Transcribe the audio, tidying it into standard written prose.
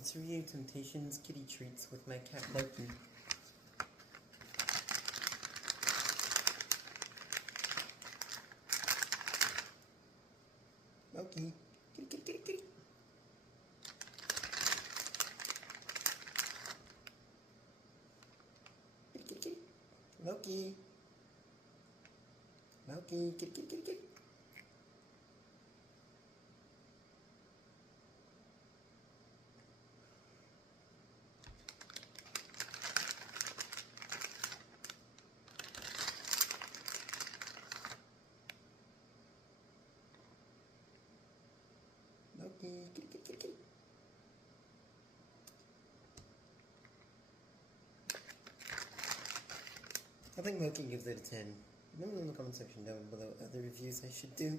Sensory Temptations kitty treats with my cat Loki. Loki, kitty, kitty, kitty, kitty. Kitty, kitty, kitty. Loki. Loki, kitty, kitty, kitty, kitty. Loki, kitty, kitty, kitty, kitty. I think Loki gives it a 10. Let me know in the comment section down below other reviews I should do.